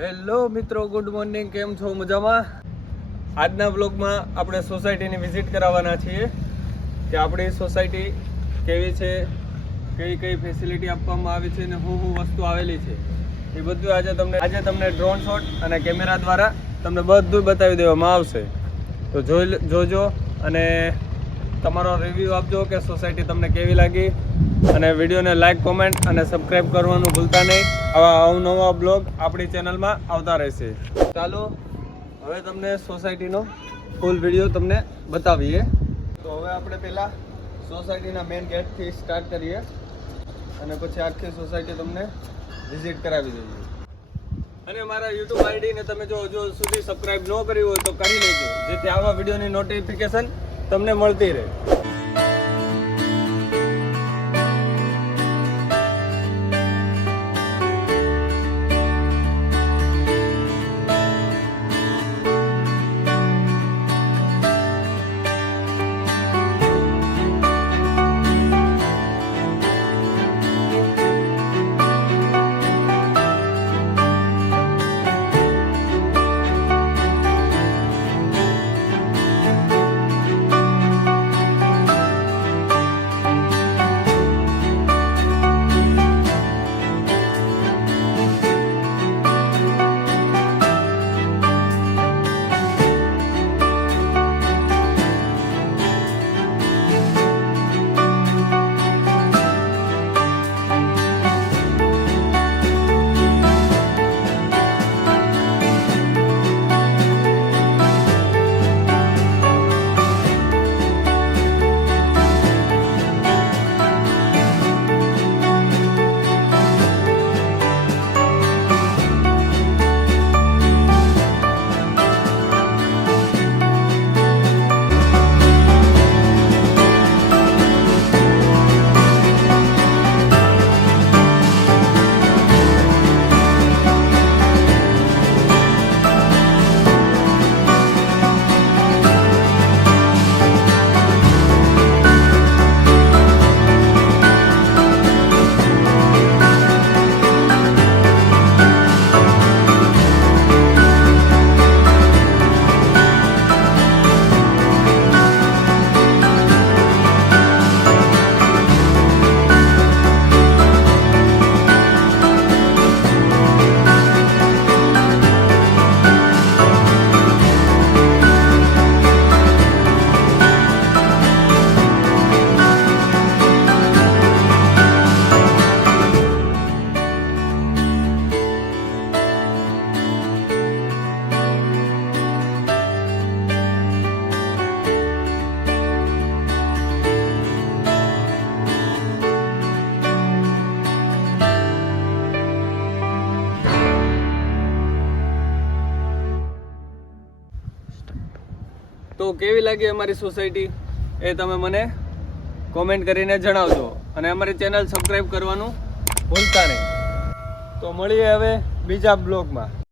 Hello મિત્રો, good morning. કેમ છો? મજામાં? આજના બ્લોગમાં આપણે સોસાયટીની વિઝિટ કરાવવાના છીએ કે આપણી સોસાયટી કેવી છે, કઈ કઈ ફેસિલિટી આપવામાં આવી છે અને શું વસ્તુ આવેલી છે એ બધું આજે તમને ડ્રોન શોટ અને કેમેરા દ્વારા તમને બધું બતાવી દેવામાં આવશે. તો જોજો અને તમારો રિવ્યૂ આપજો કે સોસાયટી તમને કેવી લાગી, અને વિડીયોને લાઈક, કોમેન્ટ અને સબસ્ક્રાઈબ કરવાનું ભૂલતા નહીં. આવા અવનવા બ્લોગ આપણી ચેનલમાં આવતા રહેશે. ચાલો હવે તમને સોસાયટીનો ફૂલ વિડીયો તમને બતાવીએ. તો હવે આપણે પહેલાં સોસાયટીના મેઇન ગેટથી સ્ટાર્ટ કરીએ અને પછી આખી સોસાયટી તમને વિઝિટ કરાવી દઈએ. અને મારા યુટ્યુબ આઈડીને તમે જો હજુ સુધી સબસ્ક્રાઈબ ન કરી હોય તો કરી લેજો, જેથી આવા વિડીયોની નોટિફિકેશન તમને મળતી રહે. તો કેવી લાગી અમારી સોસાયટી એ તમે મને કોમેન્ટ કરીને જણાવજો, અને અમારી ચેનલ સબસ્ક્રાઈબ કરવાનું ભૂલતા નહીં. તો મળીએ હવે બીજા બ્લોગમાં.